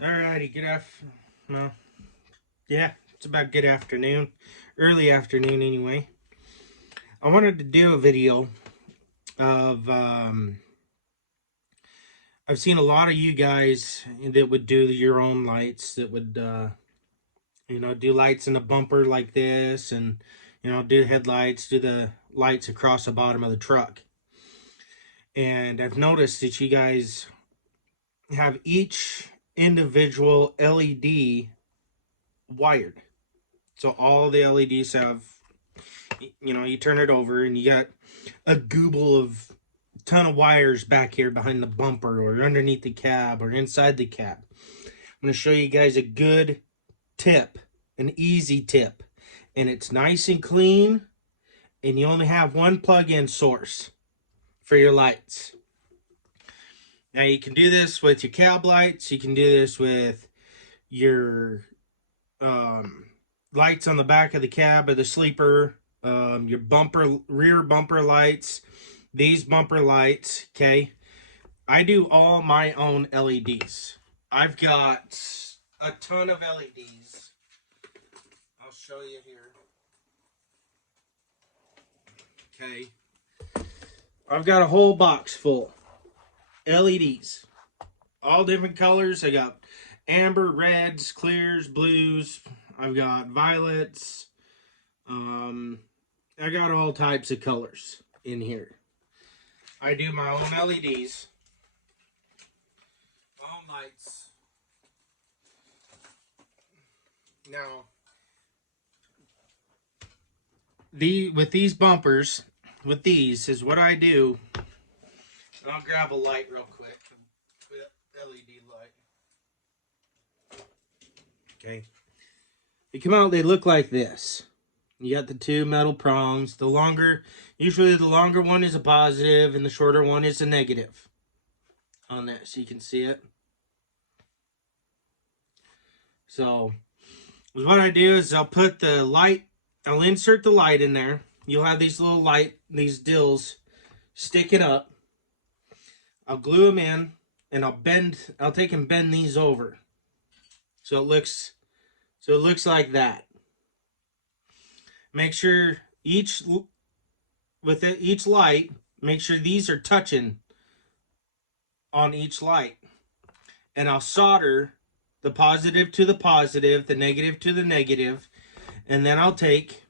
Alrighty, well, yeah, it's about good afternoon, early afternoon anyway. I wanted to do a video of, I've seen a lot of you guys that would do your own lights, that would, do lights in a bumper like this, and, do headlights, do the lights across the bottom of the truck. And I've noticed that you guys have each individual LED wired. So all the LEDs have, you turn it over and you got a gooble of ton of wires back here behind the bumper or underneath the cab or inside the cab. I'm going to show you guys a good tip, an easy tip, and it's nice and clean, and you only have one plug-in source for your lights. Now you can do this with your cab lights, you can do this with your lights on the back of the cab or the sleeper, your rear bumper lights, these bumper lights. Okay, I do all my own LEDs. I've got a ton of LEDs. I'll show you here. Okay, I've got a whole box full LEDs, all different colors. I got amber, reds, clears, blues. I've got violets. I got all types of colors in here. I do my own LEDs, my own lights. Now, with these bumpers, with these is what I do. I'll grab a light real quick, LED light. Okay, they come out. They look like this. You got the two metal prongs. Usually the longer one is a positive and the shorter one is a negative on this. You can see it. So what I do is I'll insert the light in there. You'll have these these dills sticking up. I'll glue them in and I'll take and bend these over. So it looks like that. Make sure each light, make sure these are touching on each light. And I'll solder the positive to the positive, the negative to the negative, and then I'll take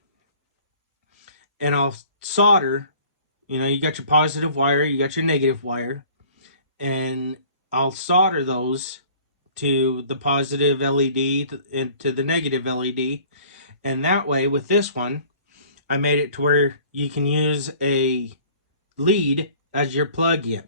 and I'll solder, you got your positive wire, you got your negative wire, and I'll solder those to the positive LED and to the negative LED. And that way, with this one, I made it to where you can use a lead as your plug-in.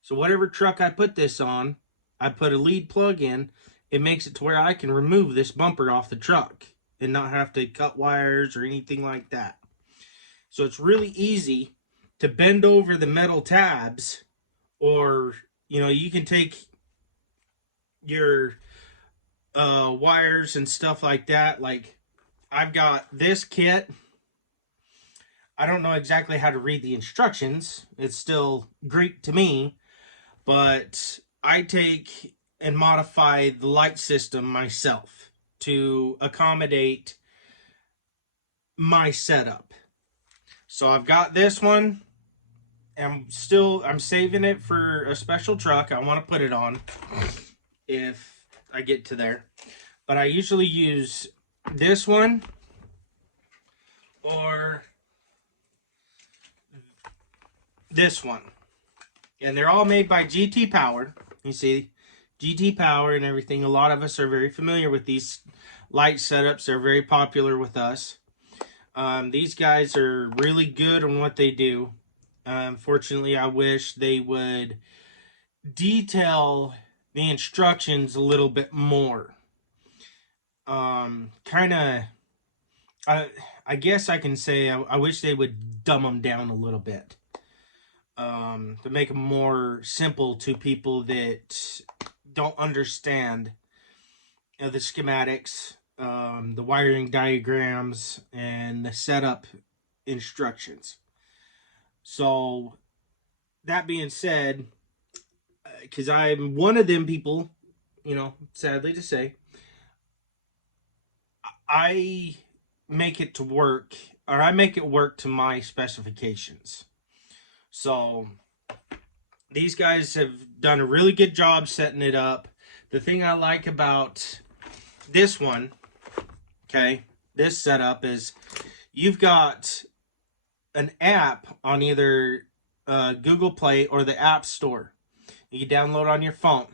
So whatever truck I put this on, I put a lead plug in. It makes it to where I can remove this bumper off the truck and not have to cut wires or anything like that. So it's really easy to bend over the metal tabs, or you can take your wires and stuff like that. Like, I've got this kit. I don't know exactly how to read the instructions. It's still Greek to me, but I take and modify the light system myself to accommodate my setup. So I've got this one. I'm saving it for a special truck I want to put it on if I get to there. But I usually use this one or this one. And they're all made by GT Power. You see, GT Power and everything. A lot of us are very familiar with these light setups. They're very popular with us. These guys are really good on what they do. Unfortunately, I wish they would detail the instructions a little bit more. I guess I can say I wish they would dumb them down a little bit. To make them more simple to people that don't understand the schematics, the wiring diagrams, and the setup instructions. So, that being said, because I'm one of them people, you know, sadly to say, I make it to work, or I make it work to my specifications. So these guys have done a really good job setting it up. The thing I like about this one, okay, this setup is you've got an app on either Google Play or the App Store. You can download on your phone.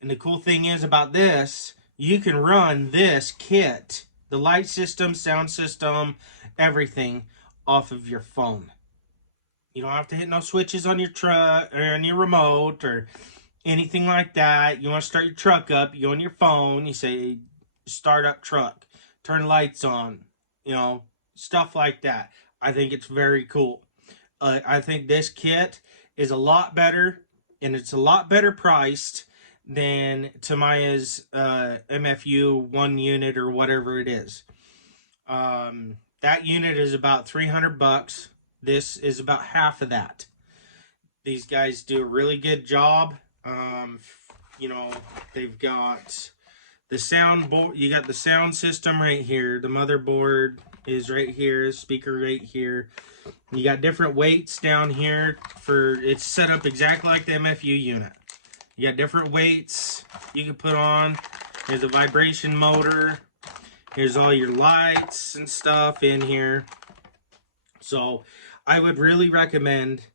And the cool thing is about this, you can run this kit, the light system, sound system, everything off of your phone. You don't have to hit no switches on your truck or on your remote or anything like that. You want to start your truck up, you go on your phone, you say start up truck, turn lights on, you know, stuff like that. I think it's very cool. I think this kit is a lot better, and it's a lot better priced than Tamiya's MFU 1 unit or whatever it is. That unit is about $300. This is about half of that. These guys do a really good job. You know, they've got the sound board. You got the sound system right here. The motherboard is right here. Speaker right here. You got different weights down here for it's set up exactly like the MFU unit. You got different weights you can put on. There's a vibration motor. Here's all your lights and stuff in here. So I would really recommend,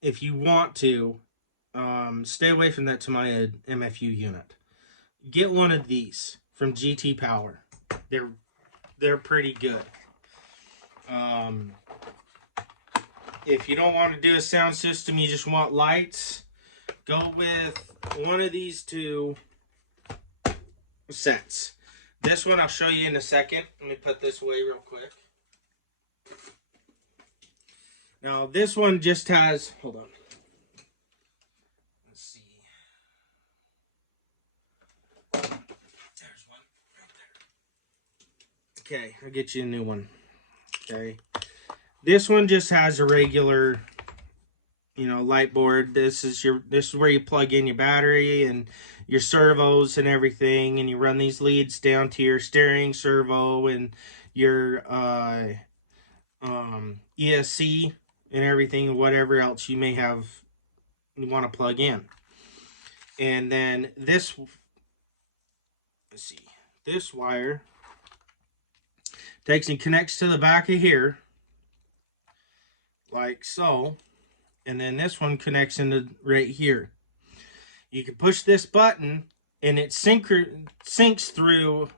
if you want to, stay away from that Tamiya MFU unit. Get one of these from GT Power. They're pretty good. If you don't want to do a sound system, you just want lights, go with one of these two sets. This one I'll show you in a second. Let me put this away real quick. Now this one just has, hold on. Let's see. There's one right there. Okay, I'll get you a new one. Okay. This one just has a regular, you know, light board. This is where you plug in your battery and your servos and everything, and you run these leads down to your steering servo and your ESC and everything, whatever else you may have you want to plug in. And then this, let's see, this wire takes and connects to the back of here, like so. And then this one connects into right here. You can push this button and it syncs through.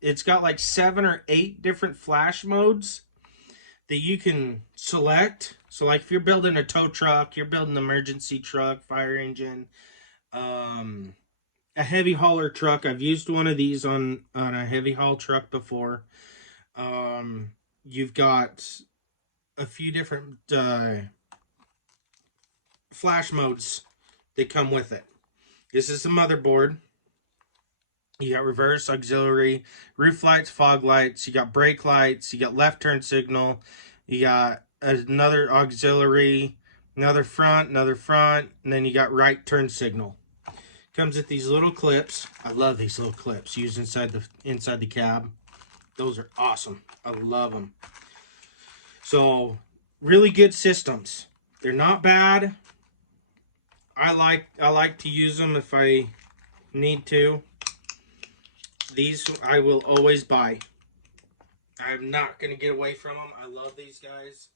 It's got like 7 or 8 different flash modes that you can select. So like if you're building a tow truck, you're building an emergency truck, fire engine, a heavy hauler truck. I've used one of these on a heavy haul truck before. You've got a few different flash modes that come with it. This is the motherboard. You got reverse, auxiliary, roof lights, fog lights. You got brake lights. You got left turn signal. You got another auxiliary, another front, and then you got right turn signal. Comes with these little clips. I love these little clips used inside the cab. Those are awesome. I love them. So really good systems. They're not bad. I like to use them if I need to. These I will always buy. I'm not going to get away from them. I love these guys.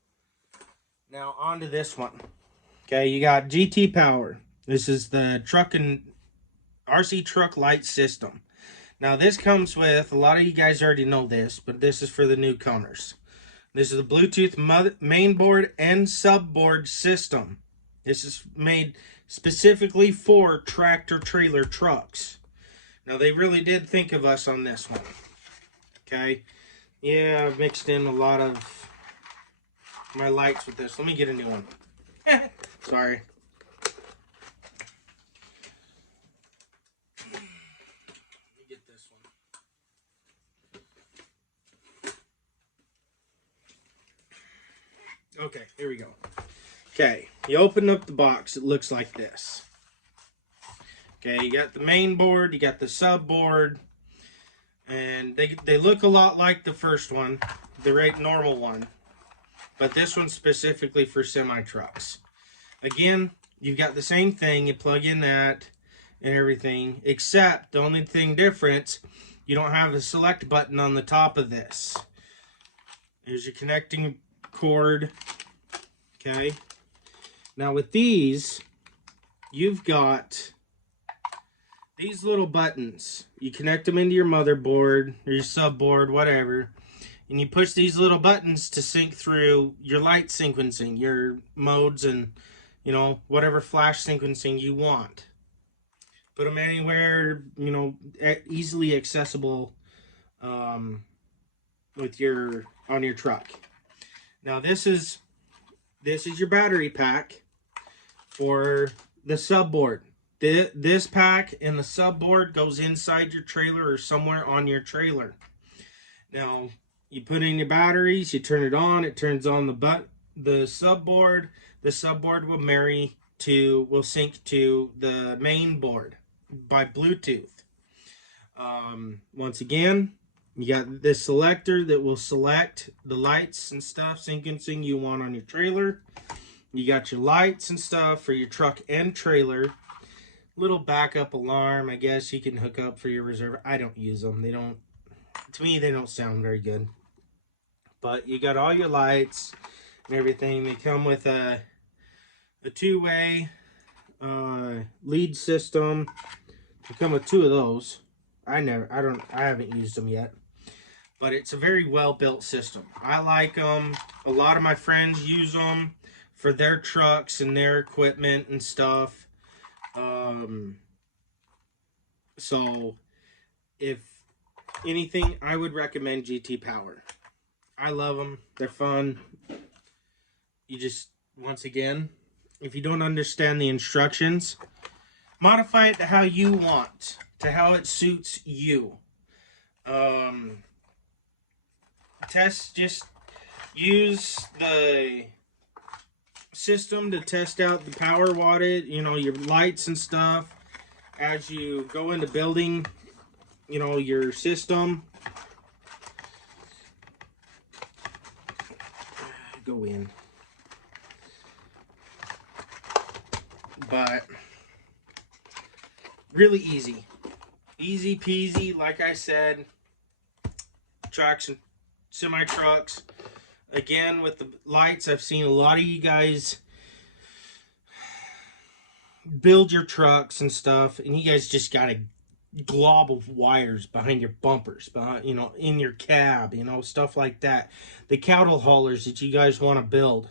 Now on to this one. Okay, you got GT Power. This is the truck and RC truck light system. Now this comes with, a lot of you guys already know this, but this is for the newcomers. This is the Bluetooth mainboard and subboard system. This is made specifically for tractor trailer trucks. Now they really did think of us on this one. Okay. Yeah, I've mixed in a lot of my lights with this. Let me get a new one. Sorry. Let me get this one. Okay, here we go. Okay, you open up the box, it looks like this. Okay, you got the main board, you got the sub board, and they look a lot like the first one, the right normal one, but this one's specifically for semi trucks. Again, you've got the same thing, you plug in that and everything, except the only thing different, you don't have a select button on the top of this. There's your connecting cord. Okay. Now with these, you've got these little buttons. You connect them into your motherboard or your subboard, whatever, and you push these little buttons to sync through your light sequencing, your modes, and you know, whatever flash sequencing you want. Put them anywhere, you know, easily accessible with your on your truck. Now this is your battery pack for the subboard. This pack and the subboard goes inside your trailer or somewhere on your trailer. Now you put in your batteries, you turn it on, it turns on the subboard. The subboard will sync to the main board by Bluetooth. Once again, you got this selector that will select the lights and stuff, sequencing you want on your trailer. You got your lights and stuff for your truck and trailer. Little backup alarm, I guess you can hook up for your reserve. I don't use them. To me, they don't sound very good. But you got all your lights and everything. They come with a two-way lead system. They come with 2 of those. I haven't used them yet. But it's a very well-built system. I like them. A lot of my friends use them for their trucks and their equipment and stuff. So if anything, I would recommend GT Power. I love them. They're fun. You just, once again, if you don't understand the instructions, modify it to how you want, to how it suits you. Just use the system to test out the power wattage, you know, your lights and stuff as you go into building, you know, your system. Go in. But really easy peasy, like I said. Trucks and semi trucks. Again, with the lights, I've seen a lot of you guys build your trucks and stuff, and you guys just got a glob of wires behind your bumpers, you know, in your cab, you know, stuff like that. The cattle haulers that you guys want to build.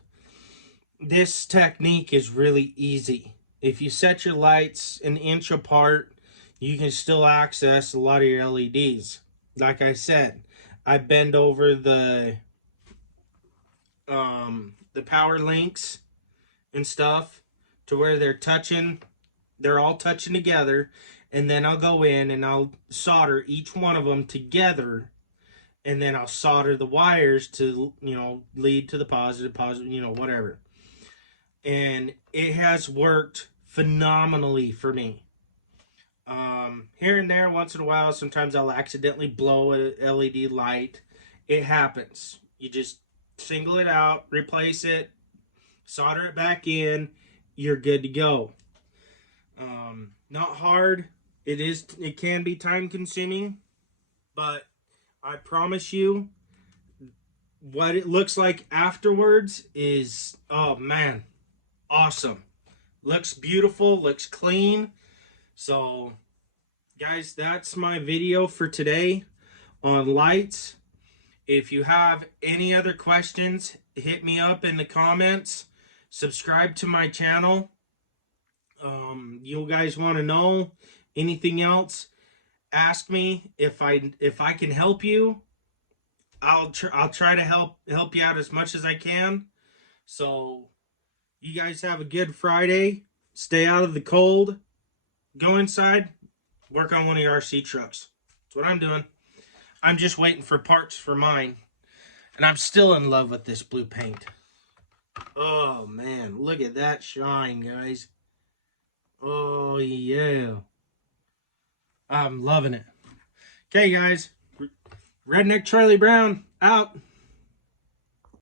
This technique is really easy. If you set your lights an inch apart, you can still access a lot of your LEDs. Like I said, I bend over the power links and stuff to where they're all touching together, and then I'll go in and I'll solder each one of them together, and then I'll solder the wires to, you know, lead to the positive, you know, whatever. And it has worked phenomenally for me. Here and there, once in a while, sometimes I'll accidentally blow a LED light. It happens. You just single it out, replace it, solder it back in, you're good to go. Not hard. It can be time consuming, but I promise you, what it looks like afterwards is, oh man, awesome. Looks beautiful, looks clean. So guys, that's my video for today on lights. If you have any other questions, hit me up in the comments. Subscribe to my channel. You guys want to know anything else, ask me. If I can help you, I'll try to help you out as much as I can. So you guys have a good Friday. Stay out of the cold. Go inside. Work on one of your RC trucks. That's what I'm doing. I'm just waiting for parts for mine. And I'm still in love with this blue paint. Oh man, look at that shine, guys. Oh yeah. I'm loving it. Okay, guys. Redneck Charlie Brown out.